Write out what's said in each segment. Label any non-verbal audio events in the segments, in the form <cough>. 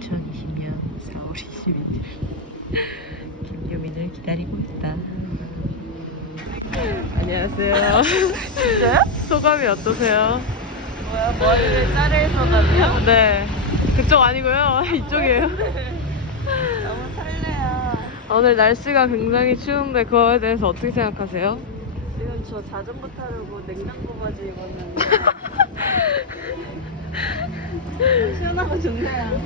2020년 4월 22일 김유민을 기다리고 있다. 안녕하세요. 진짜요? 소감이 어떠세요? 뭐야 머리를 자를 소감이요? 네. 그쪽 아니고요. <laughs> 이쪽이에요. 너무 설레요. 오늘 날씨가 굉장히 추운데 그거에 대해서 어떻게 생각하세요? 지금 저 자전거 타려고 냉장고 바지 <laughs> 입었는데 시원하고 좋네요.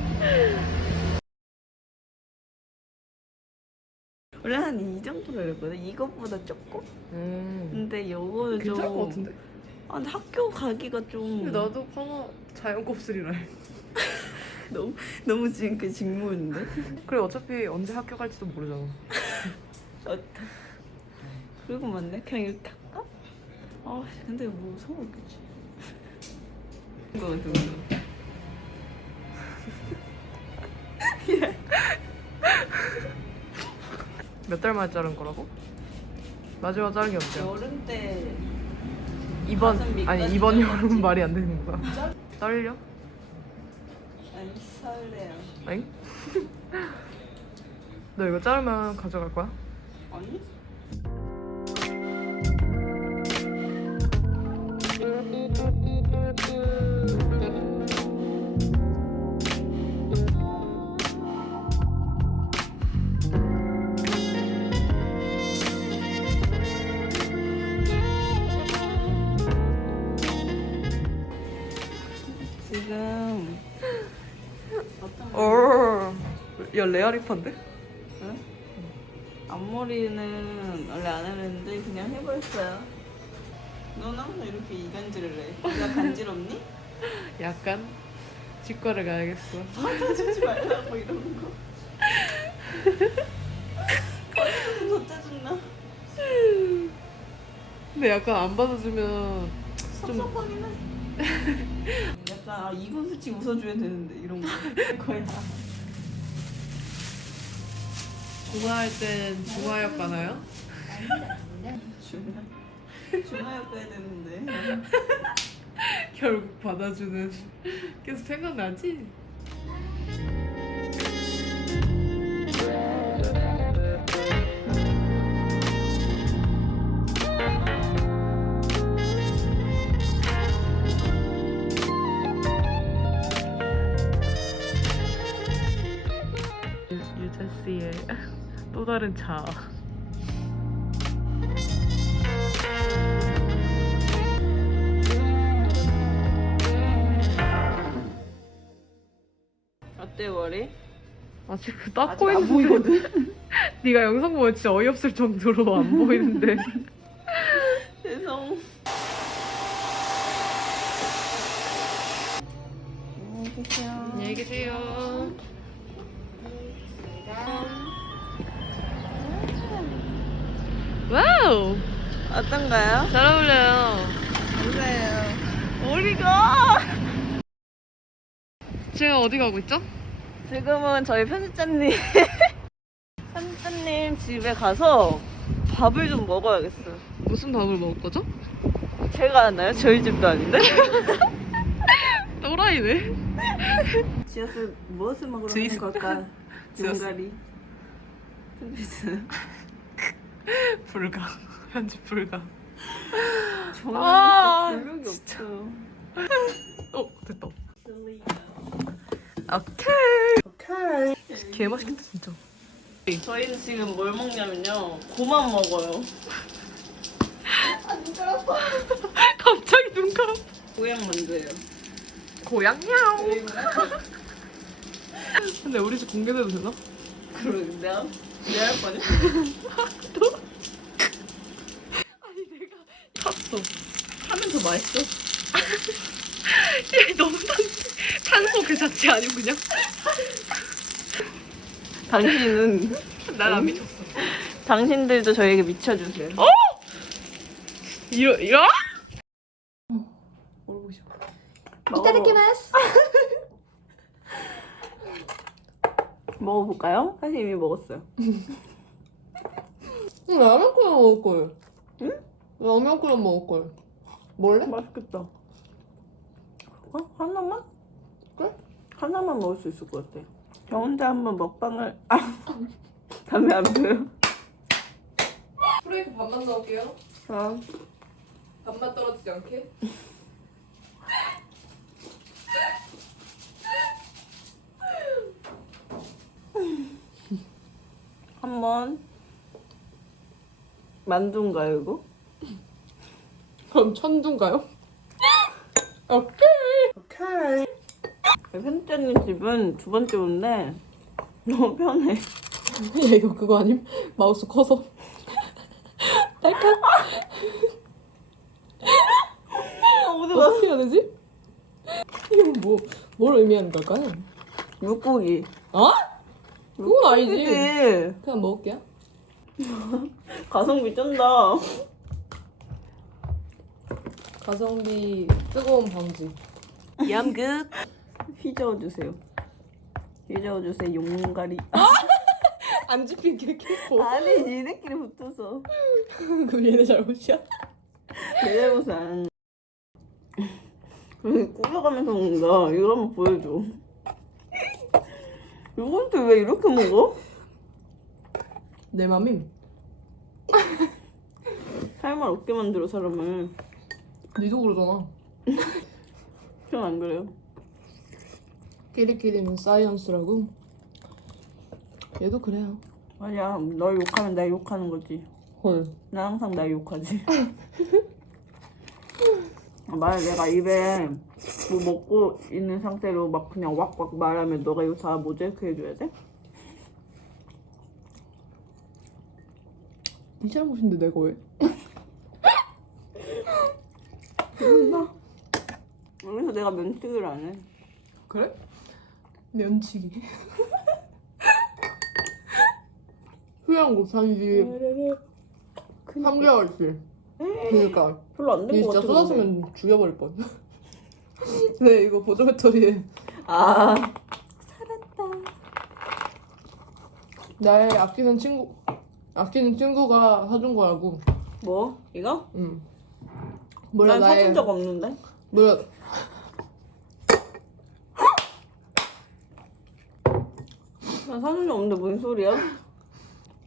원래 한 이 정도로 했거든. 이것보다 조금? 음. 근데 요거는 좀. 괜찮을 것 같은데? 아, 근데 학교 가기가 좀. 근데 나도 파마 자연 곱슬이라 해. <laughs> 너무 너무 지금 그 직무인데. 그래 어차피 언제 학교 갈지도 모르잖아. <laughs> 좋다. 그리고 맞네. 그냥 이렇게 할까? 아 근데 뭐 상관없겠 지. 이거 같은 거. 몇달 만에 자른 거라고? 마지막 자른 게 언제야? 여름 때 이번 가슴 밑까지 아니 이번. 여름 말이 안 되는 거야. 떨려? 아니 설레요. 아니? <laughs> 너 이거 자르면 가져갈 거야? 아니? 어. 야 레아리파인데? 응? 앞머리는 원래 안 하는데 그냥 해버렸어요. 넌 항상 이렇게 이간질을 해. 내가 간지럽니? <laughs> 약간 치과를 가야겠어. 받아주지 말라고 이런 거. 받아주면 <laughs> 더 짜증나. 근데 약간 안 받아주면 좀 섭섭하긴 해. <laughs> 약간 아, 이건 솔직히 웃어줘야 되는데 이런 거. <laughs> 거의 다. 중화할 땐 중화역 가나요? 준하역 가야 되는데. <laughs> 결국 받아주는 계속 생각나지? <laughs> 또 다른 차. 어때 머리? 아직 닦고 아직 안 있는데 보이거든. <laughs> 네가 영상 보면 진짜 어이없을 정도로 안 보이는데. <laughs> 죄송. 안녕히 계세요. 안녕히 계세요. 와우, 어떤가요? 잘 어울려요. 감사해요. 머리가 제가 어디 가고 있죠? 지금은 저희 편집자님 <laughs> 편집자님 집에 가서 밥을 좀 먹어야겠어요. 무슨 밥을 먹을 거죠? 제가 아나요? 저희 집도 아닌데? <laughs> 또라이네. 지하철 무엇을 먹으러. 가는 걸까? <laughs> 용가리. 편집자. <laughs> 불가. 편집 불가. 저는 아, 진짜 별력이 없어요. 어, 됐다. 오케이. 오케이. 개 맛있겠다 진짜. 저희는 지금 뭘 먹냐면요. 고만 먹어요. 안 그렇다. <laughs> 갑자기 눈 감아. 고양 만두예요. 고양 야옹. 근데 우리 집 공개돼도 되나? 그러게 내가 내가 할 거냐? 아니 내가 탔어. 하면 더 맛있어. 얘 너무 탄, 탄소 그 자체 아니고 그냥? 당신은 난안 미쳤어. 당신들도 저에게 미쳐주세요. 어? 이러 이러? 모르고 싶어. 이따다키마스. <laughs> 먹어볼까요? 사실 이미 먹었어요. <laughs> 응, 라면 끓여 먹을 걸. 응? 라면 끓여 먹을 걸. 몰래? 맛있겠다. 어? 하나만? 그래? 하나만 먹을 수 있을 것 같아. 저 혼자 한번 먹방을 아 <laughs> 담배 안 피워요? 프레이크 반만 넣을게요. 아 반만 떨어지지 않게. 한번 만두인가요 이거? 그럼 천두인가요? <laughs> 오케이. 오케이 편집자님 집은 두 번째 온데 너무 편해 야 이거 그거 아님? 마우스 커서. <laughs> 딸깍. 아, 어디 어떻게 해야 되지? 이거 뭐, 뭘 의미하는 걸까요? 물고기 어? 그건 아니지. 그치? 그냥 먹을게요. <laughs> 가성비 쩐다 가성비 뜨거운 방지. 얌긋 휘저어 주세요 휘저어 주세요 용가리 <laughs> 안 집힌 게 캐고. 아니 니네끼리 붙어서 <laughs> 그 얘네 잘못이야? 왜 꾸려가면서 먹는다 이거 한번 보여줘 이것도 왜 이렇게 먹어? 내 맘임. 할 말 없게 만들어 사람을 니도 그러잖아. 전 안 그래요 끼리끼리는 사이언스라고. 얘도 그래요. 아니야 널 욕하면 날 욕하는 거지 헐. 나 항상 날 욕하지 <laughs> 만약 내가 입에 뭐 먹고 있는 상태로 막 그냥 왁왁 말하면 너가 이거 다 모자이크 해줘야 돼? 네 잘못인데 내가 왜? 그래서 내가 면치기를 안 해. 그래? 면치기. 휴양 못한 지 3개월치. 그니까. 별로 안된니거 진짜 같아. 쏟았으면 죽여버릴 뻔. <laughs> 네, 이거 보조 배터리에 아 나의 아끼는 친구, 아끼는 친구가 사준 거라고. 뭐? 이거? 응. 몰라 난 나의 사준 적 없는데. 몰라. 난 사준 적 없는데 뭔 소리야?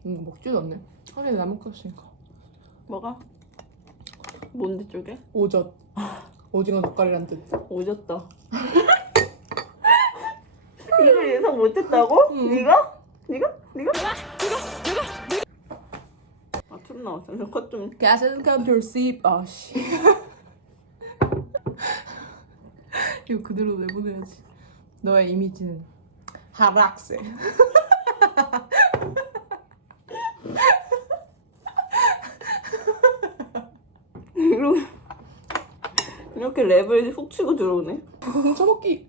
응, 먹지도 않네. 하루에 남은 거 없으니까. 뭐가? 뭔데 쪽에? 오젓. 오징어 젓갈이란 뜻. 오졌다. <laughs> 이걸 예상 못했다고? 응. 네가? 네가? 네가? 아춤 나왔어. 컷 좀. Gases can perceive. 아 씨. <laughs> 이거 그대로 내보내야지. 너의 이미지는 하락세. <laughs> 이렇게 이렇게 랩을 훅 치고 들어오네. 훔쳐먹기.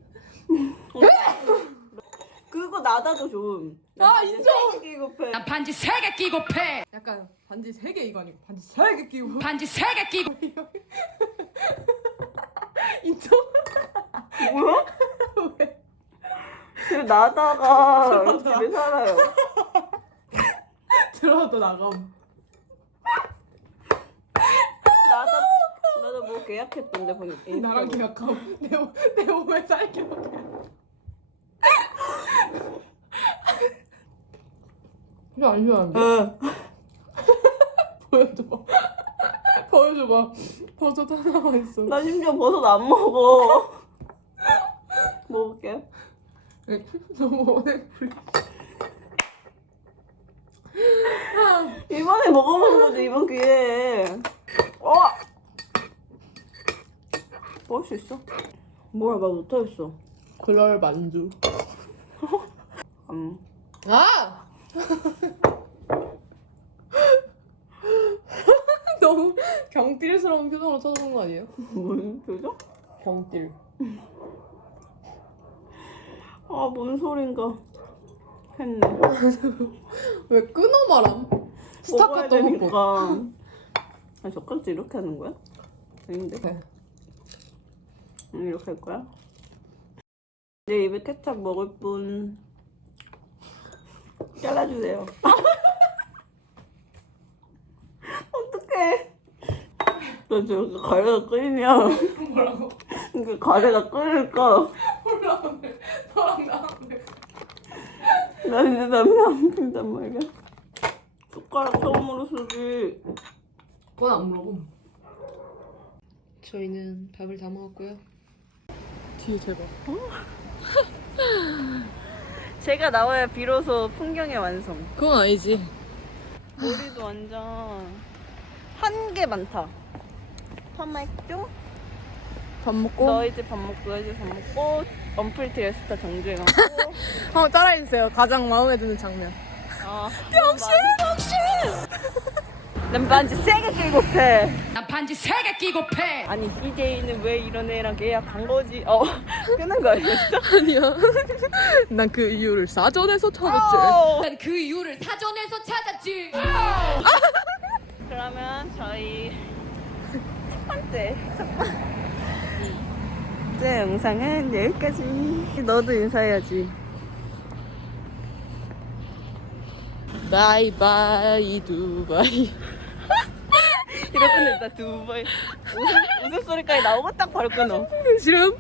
<laughs> 그거 나다도 좀. 아, 인정! 기급해. 난 반지 세 개 끼고 패. 약간 반지 세 개 이거 아니고 반지 세 개 끼고. 반지 세 개 끼고. <laughs> 인정? 뭐야? 왜? 그 나다가 집에 살아요. <laughs> 들어왔다 나감. 나다 나도 뭐 계약했던데 보니까. 나랑 계약함. 내, 몸- 내 몸에 살 계약. 이거 안 좋아하는데? 응. 보여줘봐. 보여줘봐. 버섯 하나만 있어. 나 심지어 버섯 안 먹어. 먹을게. 너무 오래 불. 이번에 먹어보는 거지 이번 기회에. 어. 먹을 수 있어? 뭐야 말 못하겠어. 그럴 만두. <laughs> 음. 아! <laughs> 너무 경딜스러운 표정으로 쳐다본 거 아니에요? 뭔 표정? 경딜. 아뭔 소린가. 했네. <laughs> 왜 끊어 말함? 먹어야 스타카토 먹고. 되니까. 아 젓갈도 이렇게 하는 거야? 아닌데. 네. 응, 이렇게 할 거야? 내 입에 케찹 먹을 분 잘라주세요. <laughs> 어떡해. 나 저기 가래가 끓이면 뭐라고? 이게 가래가 끓을까 올라오네. 너랑 나랑 나 이제 남자 안 핀단 말이야. 숟가락 처음으로 쓰지. 그건 안 물어보. 저희는 밥을 다 먹었고요. 뒤에 제발. <laughs> 제가 나와야 비로소 풍경의 완성. 그건 아니지. 머리도 완전 한 개 많다. 파마했죠? 밥 먹고 너희 집밥 먹고 너희 집밥 먹고 언프리티 레스타 정주행 하고 <laughs> 한번 따라해주세요. 가장 마음에 드는 장면. 아, 병신 병신 난 반지 세게 끼고 패 난 반지 세개 끼고 패. 아니 BJ는 왜 이런 애랑 계약한 거지 어 <laughs> 끊은 거 아니었어? <laughs> 아니야. 난 그 이유를 사전에서 찾았지. 어. 난그 이유를 사전에서 찾았지. <laughs> 그러면 저희 첫 번째 첫 번째 영상은 여기까지 너도 인사해야지 바이바이 두바이. 이렇게 끝냈다 두번 웃음, 웃음소리까지 나오고 딱 바로 끊어 싫음?